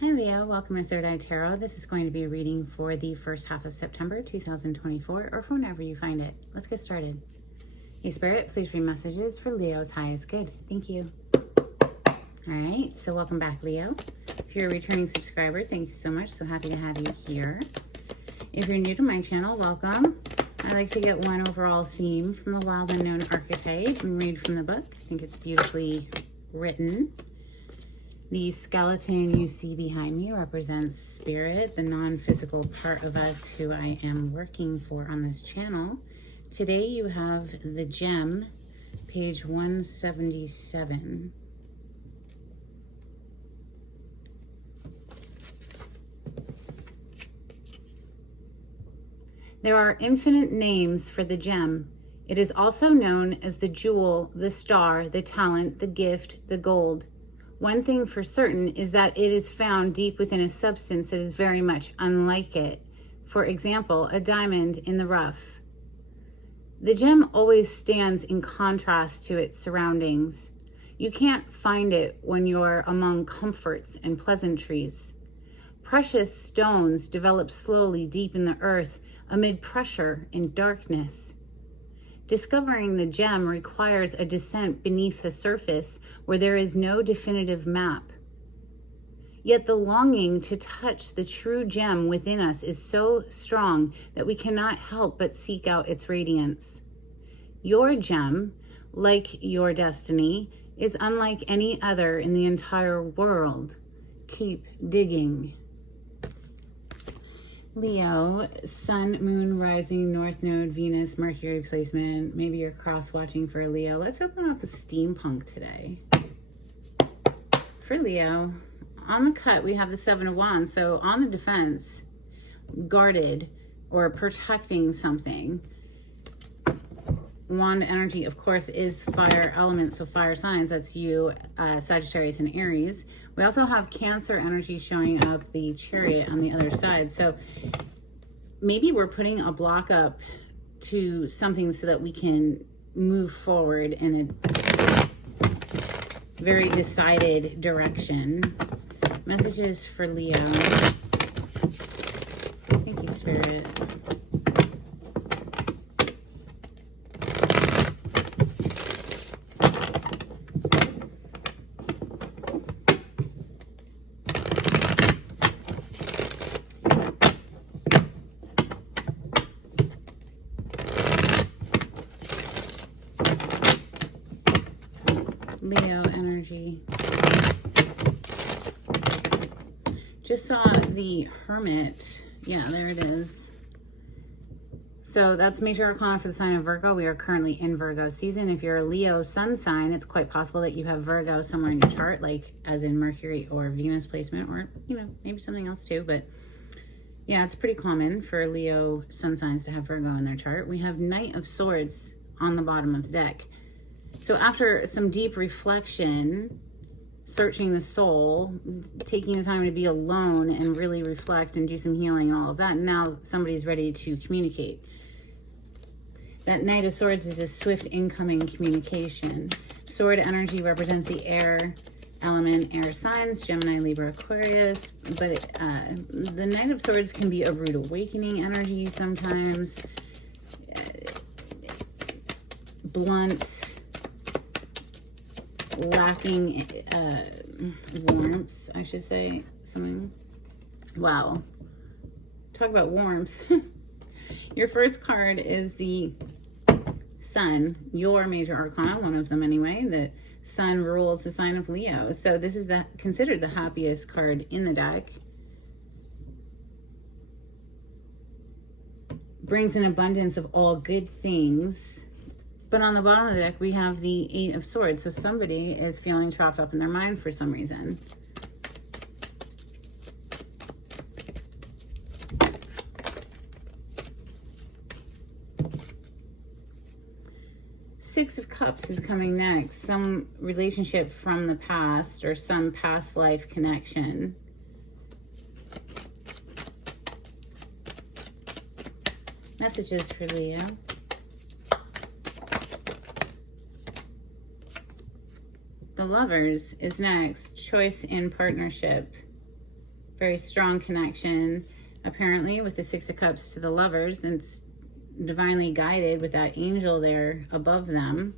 Hi Leo, welcome to Third Eye Tarot. This is going to be a reading for the first half of September 2024, or for whenever you find it. Let's get started. Hey Spirit, please read messages for Leo's highest good. Thank you. All right, so welcome back, Leo. If you're a returning subscriber, thank you so much. So happy to have you here. If you're new to my channel, welcome. I like to get one overall theme from the Wild Unknown archetype and read from the book. I think it's beautifully written. The skeleton you see behind me represents spirit, the non-physical part of us who I am working for on this channel. Today you have the gem, page 177. There are infinite names for the gem. It is also known as the jewel, the star, the talent, the gift, the gold. One thing for certain is that it is found deep within a substance that is very much unlike it. For example, a diamond in the rough. The gem always stands in contrast to its surroundings. You can't find it when you're among comforts and pleasantries. Precious stones develop slowly deep in the earth amid pressure and darkness. Discovering the gem requires a descent beneath the surface where there is no definitive map. Yet the longing to touch the true gem within us is so strong that we cannot help but seek out its radiance. Your gem, like your destiny, is unlike any other in the entire world. Keep digging. Leo, Sun, Moon, Rising, North Node, Venus, Mercury placement. Maybe you're cross-watching for Leo. Let's open up a steampunk today. For Leo, on the cut, we have the Seven of Wands. So on the defense, guarded or protecting something. Wand energy, of course, is fire element, so fire signs. That's you, Sagittarius and Aries. We also have Cancer energy showing up, the Chariot on the other side. So maybe we're putting a block up to something so that we can move forward in a very decided direction. Messages for Leo. Thank you, Spirit. Leo energy. Just saw the Hermit. Yeah, there it is. So that's major arcana for the sign of Virgo. We are currently in Virgo season. If you're a Leo sun sign, it's quite possible that you have Virgo somewhere in your chart, like as in Mercury or Venus placement, or, you know, maybe something else too. But yeah, it's pretty common for Leo sun signs to have Virgo in their chart. We have Knight of Swords on the bottom of the deck. So after some deep reflection, searching the soul, taking the time to be alone and really reflect and do some healing and all of that, now somebody's ready to communicate. That Knight of Swords is a swift incoming communication. Sword energy represents the air element, air signs, Gemini, Libra, Aquarius. But the Knight of Swords can be a rude awakening energy sometimes. Blunt, lacking warmth, I should say. Something. Wow. Talk about warmth. Your first card is the Sun, your major arcana, one of them anyway. The Sun rules the sign of Leo. So this is considered the happiest card in the deck. Brings an abundance of all good things. But on the bottom of the deck, we have the Eight of Swords. So somebody is feeling trapped up in their mind for some reason. Six of Cups is coming next. Some relationship from the past or some past life connection. Messages for Leo. The Lovers is next. Choice in partnership. Very strong connection, apparently, with the Six of Cups to the Lovers, and it's divinely guided with that angel there above them.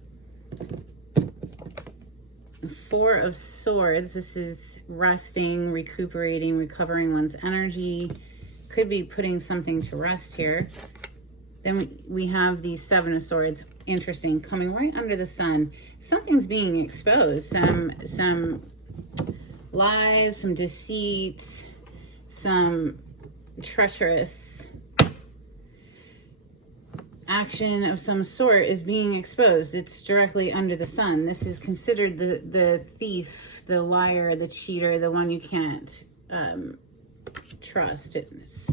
Four of Swords, this is resting, recuperating, recovering one's energy. Could be putting something to rest here. Then we have the Seven of Swords, interesting, coming right under the sun. Something's being exposed, some lies, some deceit, some treacherous action of some sort is being exposed. It's directly under the sun. This is considered the thief, the liar, the cheater, the one you can't trust. It's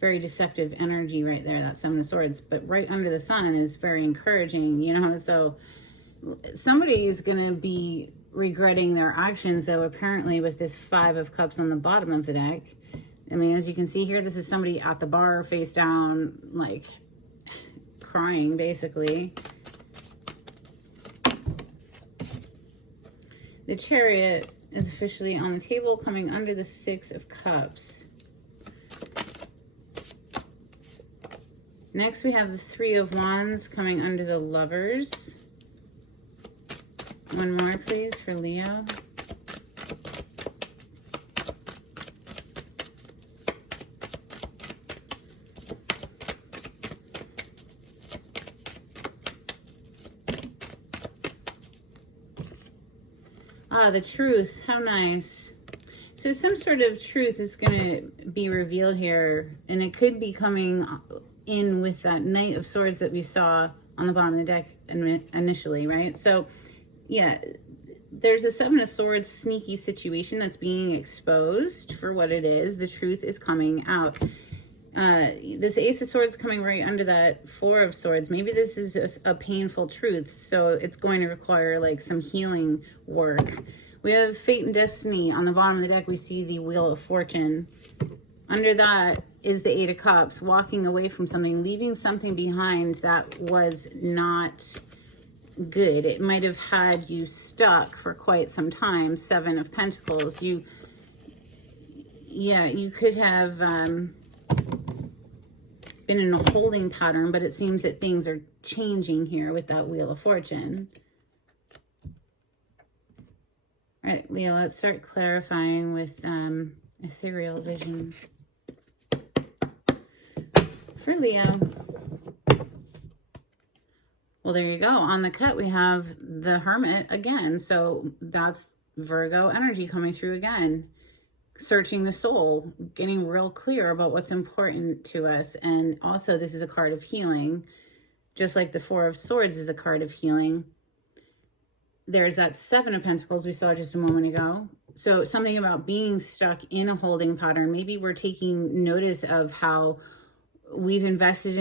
very deceptive energy right there, that Seven of Swords. But right under the sun is very encouraging, you know. So somebody is going to be regretting their actions, though, apparently, with this Five of Cups on the bottom of the deck. I mean, as you can see here, this is somebody at the bar, face down, like crying, basically. The Chariot is officially on the table, coming under the Six of Cups. Next, we have the Three of Wands coming under the Lovers. One more, please, for Leo. Ah, the Truth. How nice. So some sort of truth is going to be revealed here, and it could be coming in with that Knight of Swords that we saw on the bottom of the deck initially, right? So, yeah, there's a Seven of Swords sneaky situation that's being exposed for what it is. The truth is coming out. This Ace of Swords coming right under that Four of Swords. Maybe this is just a painful truth, so it's going to require like some healing work. We have Fate and Destiny. On the bottom of the deck, we see the Wheel of Fortune. Under that is the Eight of Cups, walking away from something, leaving something behind that was not good. It might have had you stuck for quite some time. Seven of Pentacles. You could have been in a holding pattern, but it seems that things are changing here with that Wheel of Fortune. All right, Leo, let's start clarifying with ethereal visions. For Leo. Well, there you go. On the cut, we have the Hermit again. So that's Virgo energy coming through again. Searching the soul, getting real clear about what's important to us. And also, this is a card of healing. Just like the Four of Swords is a card of healing. There's that Seven of Pentacles we saw just a moment ago. So something about being stuck in a holding pattern. Maybe we're taking notice of how we've invested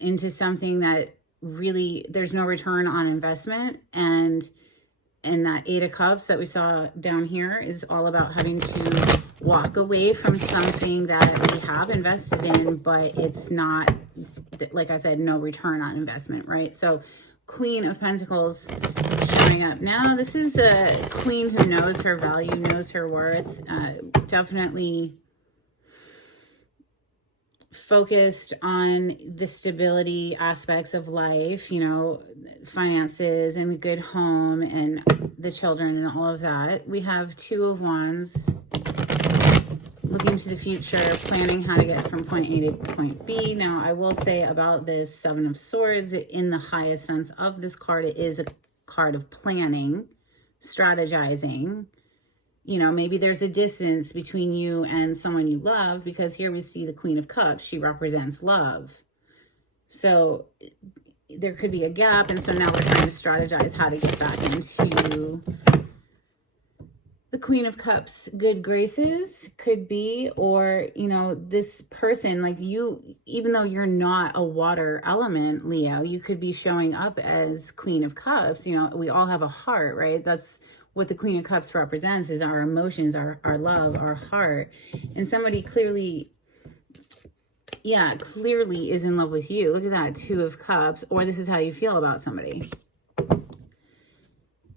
into something that really there's no return on investment. And that Eight of Cups that we saw down here is all about having to walk away from something that we have invested in, but it's not, like I said, no return on investment, right? So Queen of Pentacles showing up. Now, this is a queen who knows her value, knows her worth, definitely focused on the stability aspects of life, you know, finances and a good home and the children and all of that. We have Two of Wands, looking to the future, planning how to get from point A to point B. Now, I will say about this Seven of Swords, in the highest sense of this card, it is a card of planning, strategizing. You know, maybe there's a distance between you and someone you love, because here we see the Queen of Cups. She represents love. So there could be a gap. And so now we're trying to strategize how to get back into the Queen of Cups good graces, could be. Or, you know, this person, like you, even though you're not a water element, Leo, you could be showing up as Queen of Cups. You know, we all have a heart, right? That's what the Queen of Cups represents, is our emotions, our love, our heart. And somebody clearly is in love with you. Look at that, Two of Cups. Or this is how you feel about somebody.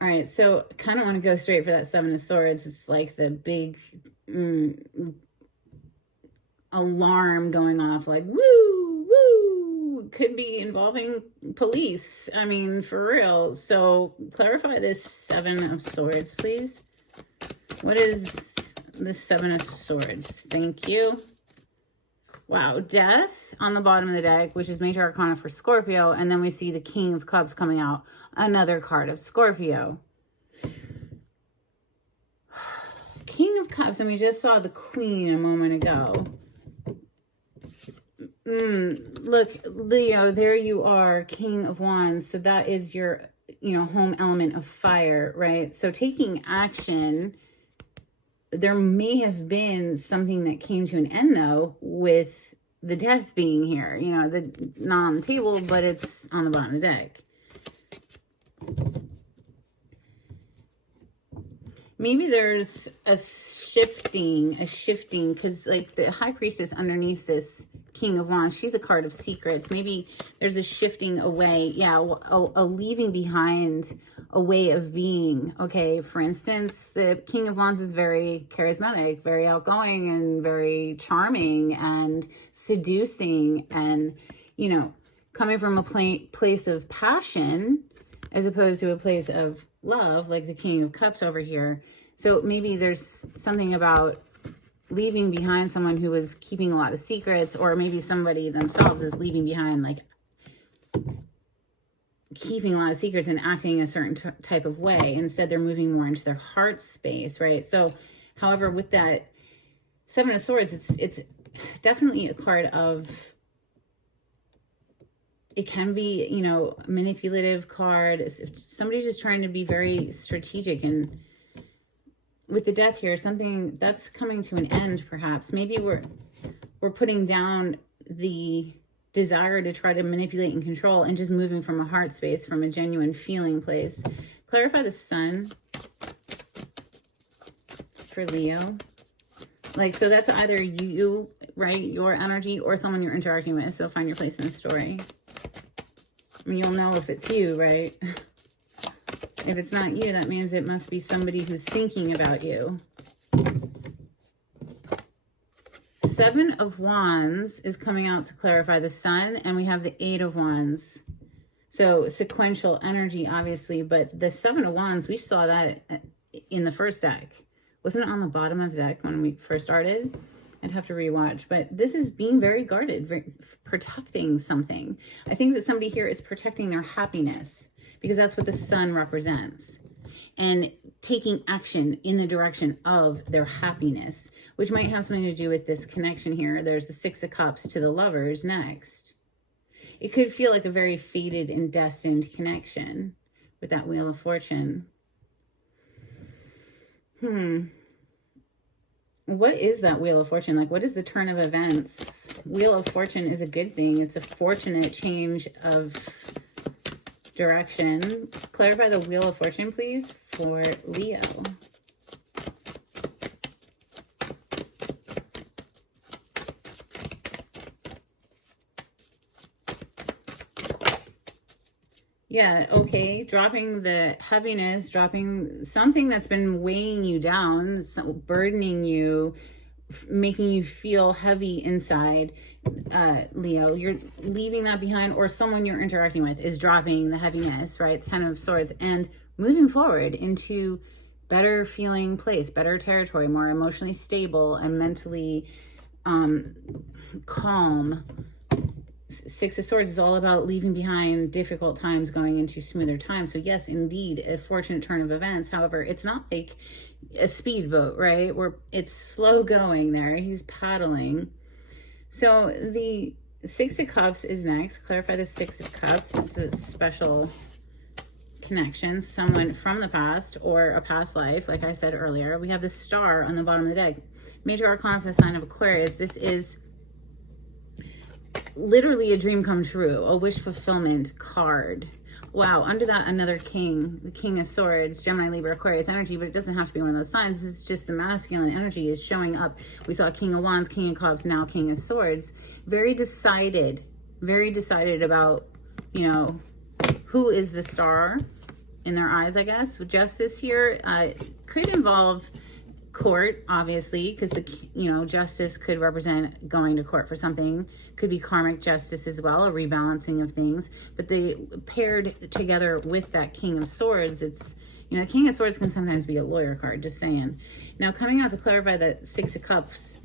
All right, so kind of want to go straight for that Seven of Swords. It's like the big alarm going off, like woo, woo, could be involving police. I mean, for real. So clarify this Seven of Swords, please. What is the Seven of Swords? Thank you. Wow, Death on the bottom of the deck, which is major arcana for Scorpio. And then we see the King of Cups coming out, another card of Scorpio. King of Cups, and we just saw the Queen a moment ago. Look, Leo, there you are, King of Wands. So that is your, home element of fire, right? So taking action, there may have been something that came to an end, though, with the Death being here. Not on the table, but it's on the bottom of the deck. Maybe there's a shifting, because like the High Priestess underneath this King of Wands, she's a card of secrets. Maybe there's a shifting away, a leaving behind a way of being. Okay, for instance, the King of Wands is very charismatic, very outgoing, and very charming and seducing, and coming from a place of passion as opposed to a place of love, like the King of Cups over here. So maybe there's something about leaving behind someone who was keeping a lot of secrets, or maybe somebody themselves is leaving behind, like, keeping a lot of secrets and acting a certain type of way. Instead, they're moving more into their heart space, right? So, however, with that Seven of Swords, it's definitely a card of, it can be, a manipulative card. If somebody's just trying to be very strategic, and with the Death here, something that's coming to an end, perhaps. Maybe we're putting down the desire to try to manipulate and control and just moving from a heart space, from a genuine feeling place. Clarify the Sun for Leo. Like, so that's either you, right, your energy, or someone you're interacting with. So find your place in the story. I mean, you'll know if it's you, right? If it's not you, that means it must be somebody who's thinking about you. Seven of Wands is coming out to clarify the Sun, and we have the Eight of Wands. So sequential energy, obviously, but the Seven of Wands, we saw that in the first deck. Wasn't it on the bottom of the deck when we first started? I'd have to rewatch, but this is being very guarded, protecting something. I think that somebody here is protecting their happiness, because that's what the Sun represents, and taking action in the direction of their happiness, which might have something to do with this connection here. There's the Six of Cups to the Lovers next. It could feel like a very fated and destined connection with that Wheel of Fortune. What is that Wheel of Fortune? Like, what is the turn of events? Wheel of Fortune is a good thing. It's a fortunate change of direction. Clarify the Wheel of Fortune, please, for Leo. Yeah, okay. Dropping the heaviness, dropping something that's been weighing you down, burdening you, making you feel heavy inside. Leo, you're leaving that behind, or someone you're interacting with is dropping the heaviness, right? Ten of Swords, and moving forward into better feeling place, better territory, more emotionally stable and mentally calm. Six of Swords is all about leaving behind difficult times, going into smoother times. So yes, indeed, a fortunate turn of events. However, it's not like a speedboat, right? Where it's slow going there. He's paddling. So the Six of Cups is next. Clarify the Six of Cups. This is a special connection. Someone from the past or a past life, like I said earlier. We have the Star on the bottom of the deck. Major Arcana for the sign of Aquarius. This is literally a dream come true, a wish fulfillment card. Wow, under that, another king, the King of Swords, Gemini, Libra, Aquarius energy, but it doesn't have to be one of those signs. It's just the masculine energy is showing up. We saw King of Wands, King of Cups, now King of Swords. Very decided about, who is the star in their eyes, I guess. With Justice here, could involve court, obviously, because justice could represent going to court for something. Could be karmic justice as well, a rebalancing of things. But they paired together with that King of Swords, it's, the King of Swords can sometimes be a lawyer card, just saying. Now, coming out to clarify that Six of Cups.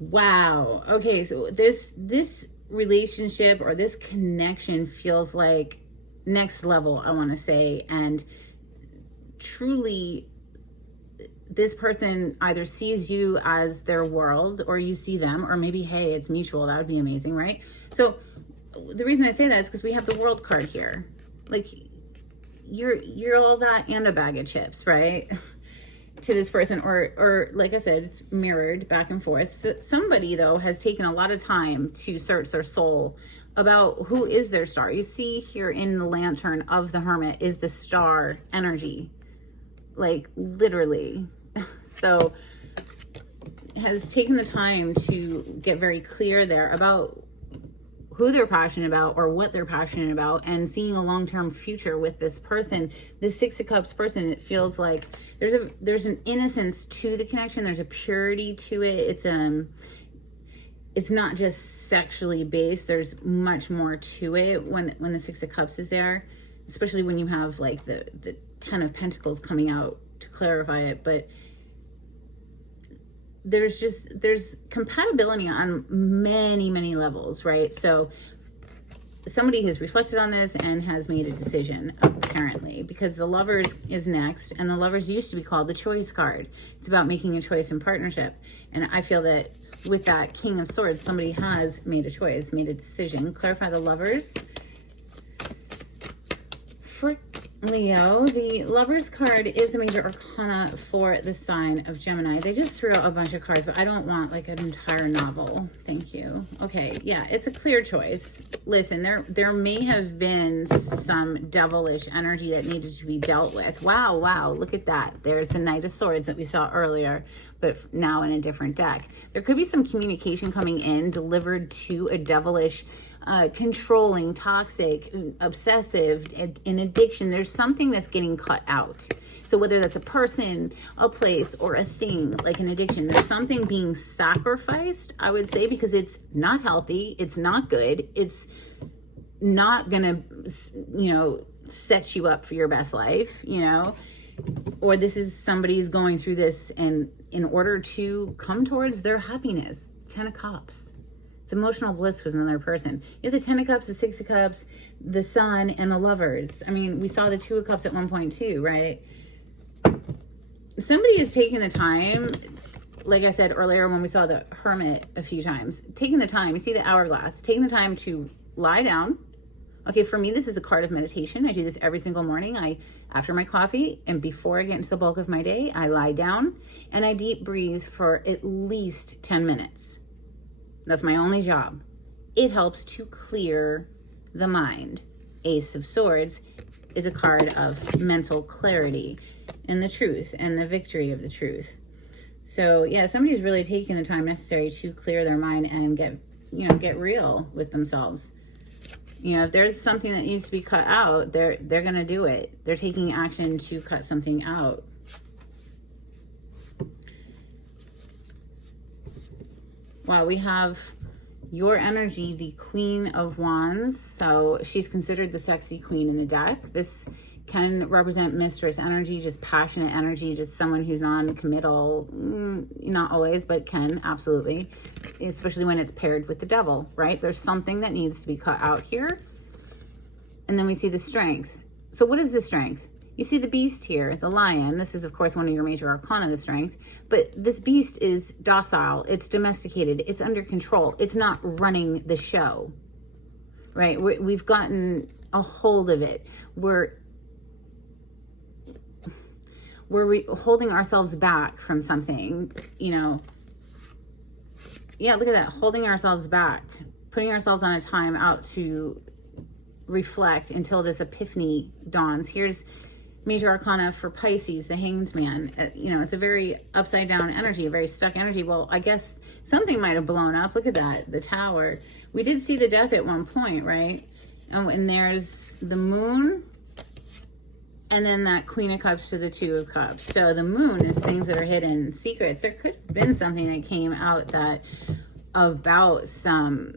Wow. Okay, so this relationship or this connection feels like next level, I want to say, and truly this person either sees you as their world or you see them, or maybe, hey, it's mutual. That would be amazing, right? So the reason I say that is because we have the World card here. Like, you're all that and a bag of chips, right? To this person, or like I said, it's mirrored back and forth. So somebody, though, has taken a lot of time to search their soul about who is their star. You see here in the lantern of the Hermit is the star energy, like literally. So has taken the time to get very clear there about who they're passionate about or what they're passionate about, and seeing a long-term future with this person. This Six of Cups person, it feels like there's an innocence to the connection. There's a purity to it. It's not just sexually based. There's much more to it when the Six of Cups is there, especially when you have like the Ten of Pentacles coming out to clarify it. But there's compatibility on many levels, right? So somebody has reflected on this and has made a decision, apparently, because the Lovers is next, and the Lovers used to be called the Choice card. It's about making a choice in partnership. And I feel that with that King of Swords, somebody has made a choice, made a decision. Clarify the Lovers. For Leo, the Lovers card is the major arcana for the sign of Gemini. They just threw out a bunch of cards, but I don't want like an entire novel. Thank you. Okay, yeah, it's a clear choice. Listen, there may have been some devilish energy that needed to be dealt with. Wow, look at that. There's the Knight of Swords that we saw earlier, but now in a different deck. There could be some communication coming in delivered to a devilish, controlling, toxic, obsessive, an addiction. There's something that's getting cut out. So whether that's a person, a place, or a thing, like an addiction, there's something being sacrificed, I would say, because it's not healthy, it's not good, it's not gonna, set you up for your best life, or this is somebody's going through this and in order to come towards their happiness. 10 of Cups. It's emotional bliss with another person. You have the 10 of Cups, the 6 of Cups, the Sun, and the Lovers. I mean, we saw the 2 of Cups at one point too, right? Somebody is taking the time, like I said earlier when we saw the Hermit a few times, taking the time, you see the hourglass, taking the time to lie down. Okay, for me, this is a card of meditation. I do this every single morning. After my coffee and before I get into the bulk of my day, I lie down and I deep breathe for at least 10 minutes. That's my only job. It helps to clear the mind. Ace of Swords is a card of mental clarity and the truth and the victory of the truth. So yeah, somebody's really taking the time necessary to clear their mind and get real with themselves. If there's something that needs to be cut out, they're going to do it. They're taking action to cut something out. Wow, we have your energy, the Queen of Wands. So she's considered the sexy queen in the deck. This can represent mistress energy, just passionate energy, just someone who's non-committal. Not always, but can, absolutely. Especially when it's paired with the Devil, right? There's something that needs to be cut out here. And then we see the Strength. So what is the Strength? You see the Beast here, the Lion. This is, of course, one of your major arcana, the Strength. But this Beast is docile. It's domesticated. It's under control. It's not running the show, right? We've gotten a hold of it. We're holding ourselves back from something, Yeah, look at that. Holding ourselves back. Putting ourselves on a time out to reflect until this epiphany dawns. Here's major arcana for Pisces, the Hanged Man. It's a very upside down energy, a very stuck energy. Well, I guess something might have blown up. Look at that, the Tower. We did see the Death at one point, right? And there's the Moon And then that Queen of Cups to the Two of Cups. So the Moon is things that are hidden, secrets. There could have been something that came out that about some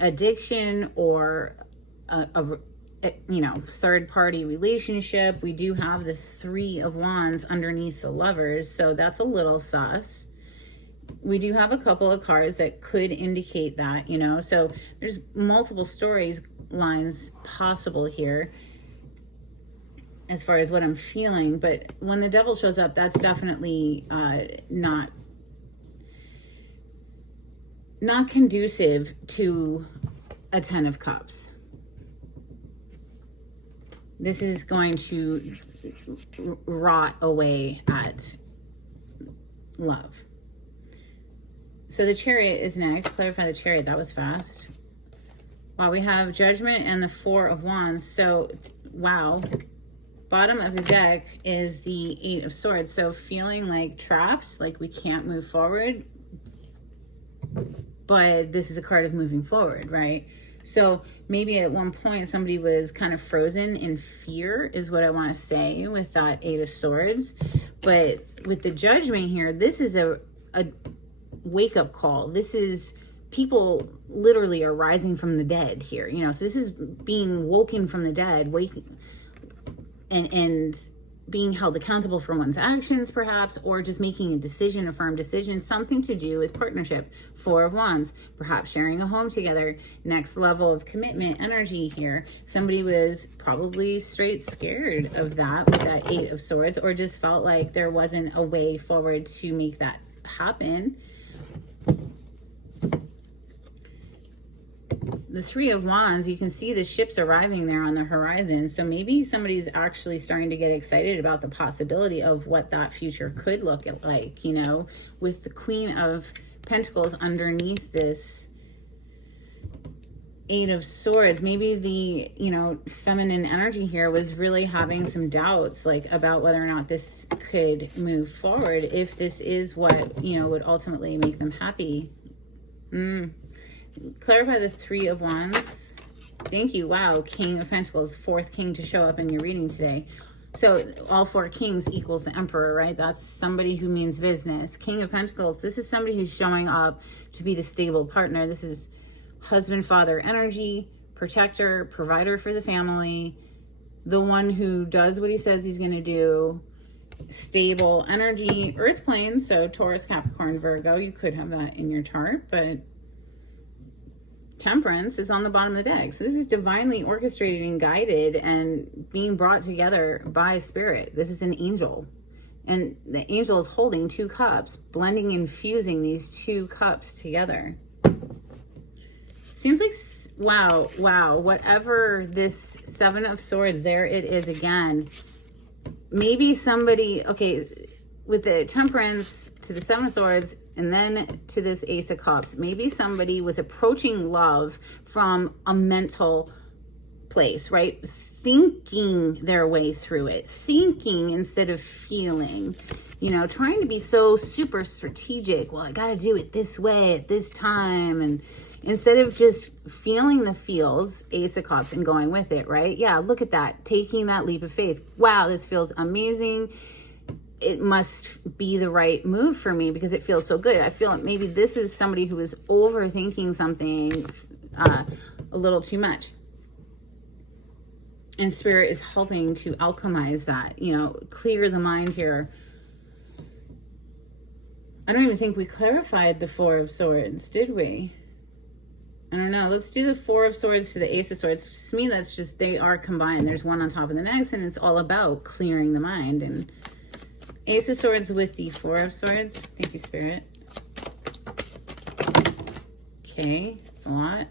addiction or a third party relationship. We do have the Three of Wands underneath the Lovers, so that's a little sus. We do have a couple of cards that could indicate that, so there's multiple stories lines possible here as far as what I'm feeling. But when the Devil shows up, that's definitely not conducive to a Ten of Cups. This is going to rot away at love. So the Chariot is next. Clarify the Chariot. That was fast. Wow, we have Judgment and the Four of Wands. So, wow. Bottom of the deck is the Eight of Swords. So feeling like trapped, like we can't move forward. But this is a card of moving forward, right? So maybe at one point somebody was kind of frozen in fear is what I want to say with that Eight of Swords. But with the Judgment here, this is a wake-up call. This is people literally are rising from the dead here. So this is being woken from the dead, waking and being held accountable for one's actions, perhaps, or just making a decision, a firm decision, something to do with partnership. Four of Wands, perhaps sharing a home together, next level of commitment energy here. Somebody was probably straight scared of that with that Eight of Swords, or just felt like there wasn't a way forward to make that happen. The Three of Wands, you can see the ships arriving there on the horizon. So maybe somebody's actually starting to get excited about the possibility of what that future could look like, with the Queen of Pentacles underneath this Eight of Swords. Maybe the, feminine energy here was really having some doubts, like about whether or not this could move forward, if this is what, would ultimately make them happy. Clarify the Three of Wands. Thank you. Wow. King of Pentacles, fourth king to show up in your reading today. So all four kings equals the Emperor, right? That's somebody who means business. King of Pentacles, this is somebody who's showing up to be the stable partner. This is husband, father energy, protector, provider for the family, the one who does what he says he's going to do, stable energy, earth plane. So Taurus, Capricorn, Virgo, you could have that in your chart, but Temperance is on the bottom of the deck. So this is divinely orchestrated and guided and being brought together by spirit. This is an angel. And the angel is holding two cups, blending and fusing these two cups together. Seems like, wow, whatever this Seven of Swords, there it is again. Maybe somebody, okay, with the Temperance to the Seven of Swords, and then to this Ace of Cups, maybe somebody was approaching love from a mental place, right? Thinking their way through it, thinking instead of feeling, trying to be so super strategic. Well, I got to do it this way at this time. And instead of just feeling the feels, Ace of Cups, and going with it, right? Yeah, look at that, taking that leap of faith. Wow, this feels amazing. It must be the right move for me because it feels so good. I feel like maybe this is somebody who is overthinking something a little too much. And Spirit is helping to alchemize that, clear the mind here. I don't even think we clarified the Four of Swords, did we? I don't know. Let's do the Four of Swords to the Ace of Swords. To me, that's just, they are combined. There's one on top of the next, and it's all about clearing the mind. And Ace of Swords with the Four of Swords. Thank you, Spirit. Okay, it's a lot.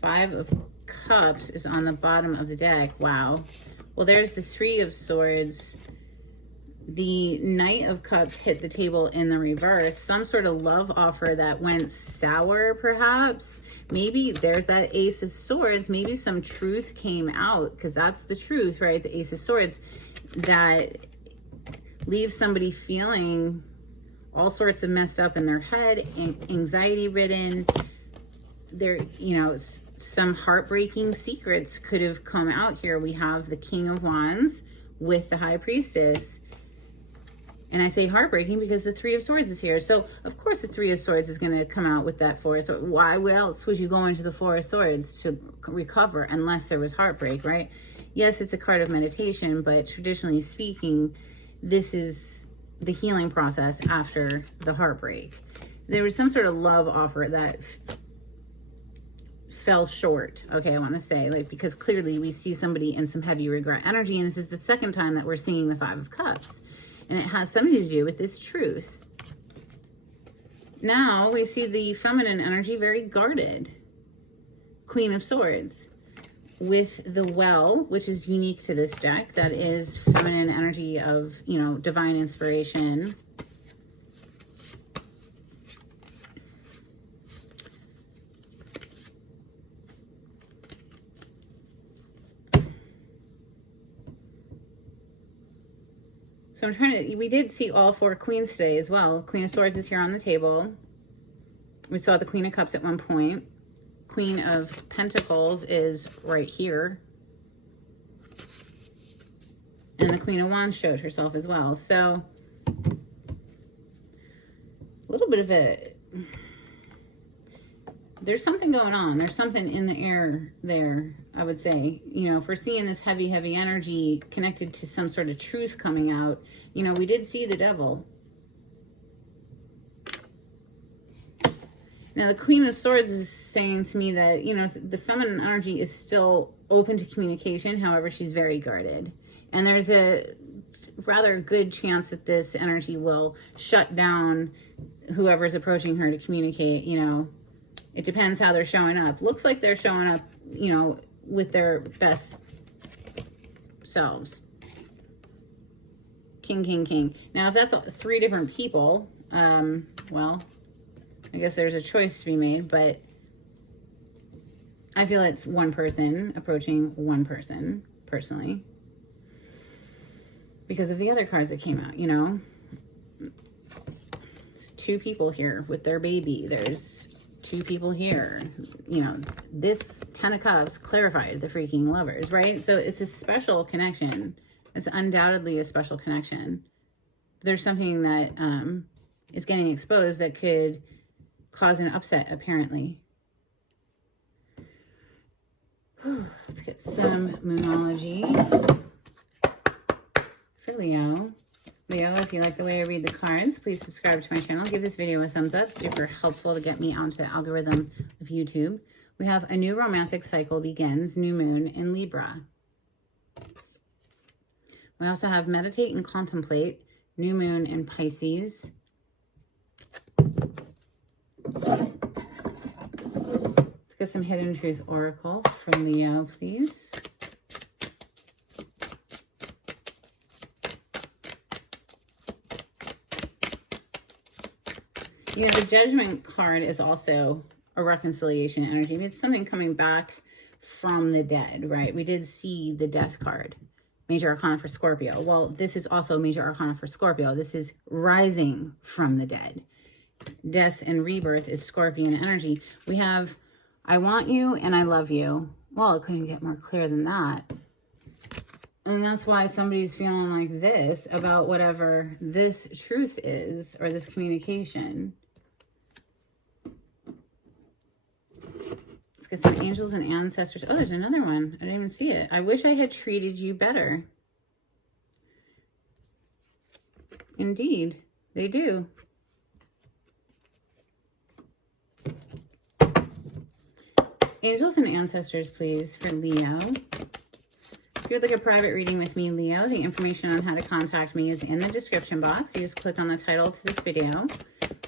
Five of Cups is on the bottom of the deck. Wow. Well, there's the Three of Swords. The Knight of Cups hit the table in the reverse. Some sort of love offer that went sour, perhaps. Maybe there's that Ace of Swords. Maybe some truth came out, because that's the truth, right? The Ace of Swords that leaves somebody feeling all sorts of messed up in their head, anxiety ridden. There, some heartbreaking secrets could have come out here. We have the King of Wands with the High Priestess. And I say heartbreaking because the Three of Swords is here. So, of course, the Three of Swords is going to come out with that Four of Swords. Where else would you go into the Four of Swords to recover unless there was heartbreak, right? Yes, it's a card of meditation, but traditionally speaking, this is the healing process after the heartbreak. There was some sort of love offer that fell short, okay, I want to say, like, because clearly we see somebody in some heavy regret energy, and this is the second time that we're seeing the Five of Cups. And it has something to do with this truth. Now we see the feminine energy very guarded. Queen of Swords. With the Well, which is unique to this deck. That is feminine energy of, you know, divine inspiration. So I'm trying to, we did see all four queens today as well. Queen of Swords is here on the table. We saw the Queen of Cups at one point. Queen of Pentacles is right here. And the Queen of Wands showed herself as well. So a little bit of a, there's something going on. There's something in the air there, I would say. You know, if we're seeing this heavy, heavy energy connected to some sort of truth coming out, you know, we did see the Devil. Now, the Queen of Swords is saying to me that, you know, the feminine energy is still open to communication. However, she's very guarded. And there's a rather good chance that this energy will shut down whoever's approaching her to communicate, you know. It depends how they're showing up. Looks like they're showing up, you know, with their best selves. King, king, king. Now, if that's three different people, well, I guess there's a choice to be made, but I feel it's one person approaching one person, personally, because of the other cards that came out, you know. It's two people here with their baby. There's two people here. You know, this Ten of Cups clarified the freaking lovers, right? So it's a special connection. It's undoubtedly a special connection. There's something that is getting exposed that could cause an upset, apparently. Let's get some Moonology for Leo. Leo, if you like the way I read the cards, please subscribe to my channel. Give this video a thumbs up. Super helpful to get me onto the algorithm of YouTube. We have a new romantic cycle begins, new moon in Libra. We also have meditate and contemplate, new moon in Pisces. Let's get some Hidden Truth Oracle for Leo, please. You know, the Judgment card is also a reconciliation energy. It's something coming back from the dead, right? We did see the Death card, Major Arcana for Scorpio. Well, this is also Major Arcana for Scorpio. This is rising from the dead. Death and rebirth is Scorpion energy. We have, I want you and I love you. Well, it couldn't get more clear than that. And that's why somebody's feeling like this about whatever this truth is, or this communication. Let's get some angels and ancestors. Oh, there's another one. I didn't even see it. I wish I had treated you better. Indeed, they do. Angels and ancestors, please, for Leo. If you'd like a private reading with me, Leo, the information on how to contact me is in the description box. You just click on the title to this video.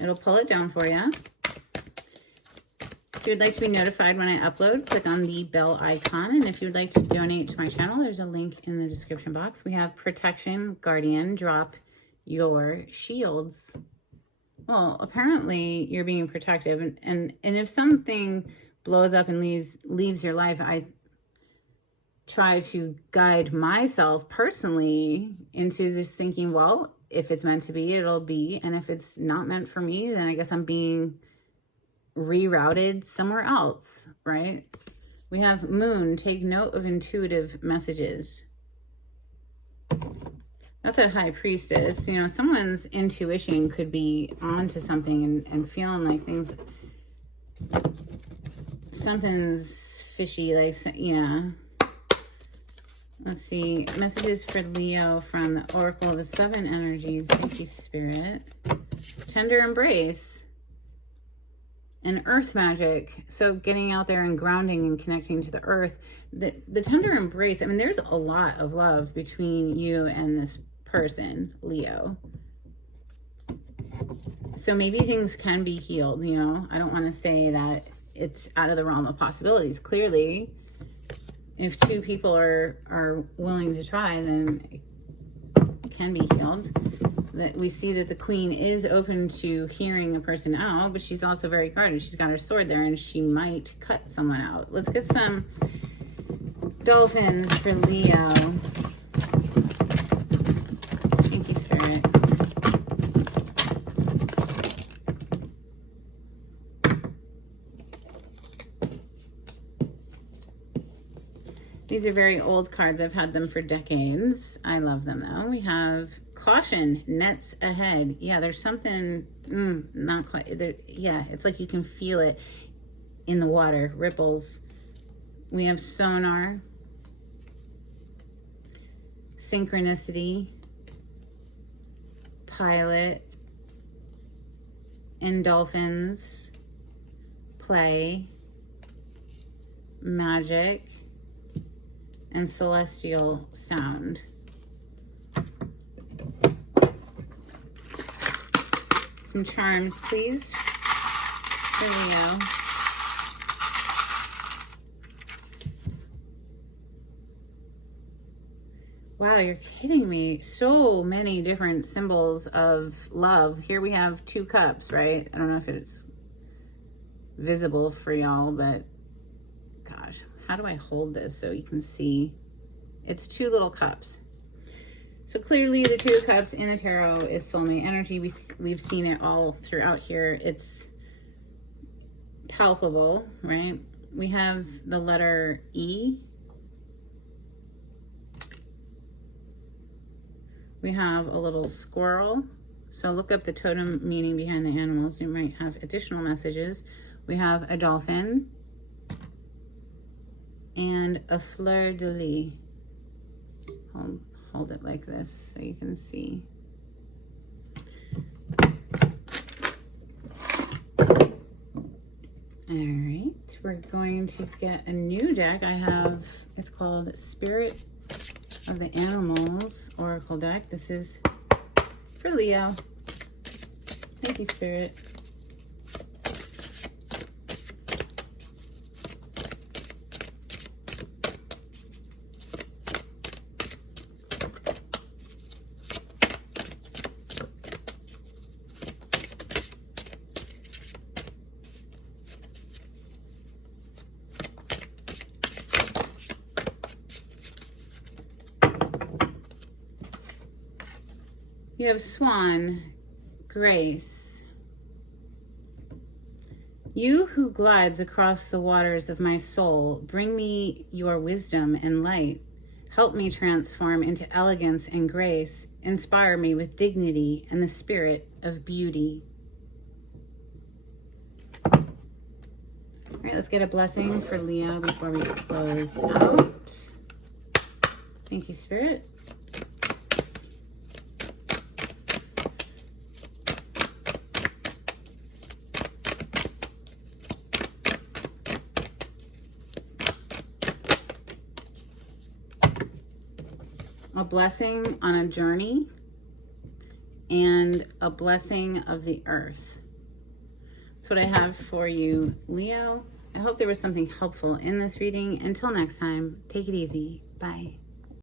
It'll pull it down for you. If you'd like to be notified when I upload, click on the bell icon. And if you'd like to donate to my channel, there's a link in the description box. We have Protection, Guardian, drop your shields. Well, apparently you're being protective. And if something blows up and leaves your life, I try to guide myself personally into just thinking, well, if it's meant to be, it'll be. And if it's not meant for me, then I guess I'm being rerouted somewhere else, right? We have Moon, take note of intuitive messages. That's that High Priestess. You know, someone's intuition could be onto something and feeling like something's fishy, like, yeah. Let's see, messages for Leo from the Oracle of the Seven Energies. Thank you, Spirit. Tender embrace and earth magic. So getting out there and grounding and connecting to the earth. The tender embrace, I mean, there's a lot of love between you and this person, Leo. So maybe things can be healed, you know. I don't want to say that it's out of the realm of possibilities. Clearly, if two people are willing to try, then it can be healed. That we see that the Queen is open to hearing a person out, but she's also very guarded. She's got her sword there, and she might cut someone out. Let's get some dolphins for Leo. Thank you, Spirit. These are very old cards. I've had them for decades. I love them though. We have caution, nets ahead. Yeah, there's something not quite there. Yeah, it's like you can feel it in the water, ripples. We have sonar, synchronicity, pilot, and dolphins, play, magic, and celestial sound. Some charms, please, for Leo. Wow, you're kidding me. So many different symbols of love. Here we have 2 cups, right? I don't know if it's visible for y'all, but gosh, how do I hold this so you can see? It's 2 little cups. So clearly the 2 cups in the tarot is soulmate energy. We've seen it all throughout here. It's palpable, right? We have the letter E. We have a little squirrel. So look up the totem meaning behind the animals. You might have additional messages. We have a dolphin and a fleur de lis. Hold it like this so you can see. All right, we're going to get a new deck. I have, it's called Spirit of the Animals Oracle deck. This is for Leo. Thank you, Spirit. You have Swan, Grace. You who glides across the waters of my soul, bring me your wisdom and light. Help me transform into elegance and grace. Inspire me with dignity and the spirit of beauty. All right, let's get a blessing for Leo before we close out. Thank you, Spirit. A blessing on a journey and a blessing of the earth. That's what I have for you, Leo. I hope there was something helpful in this reading. Until next time, take it easy. Bye.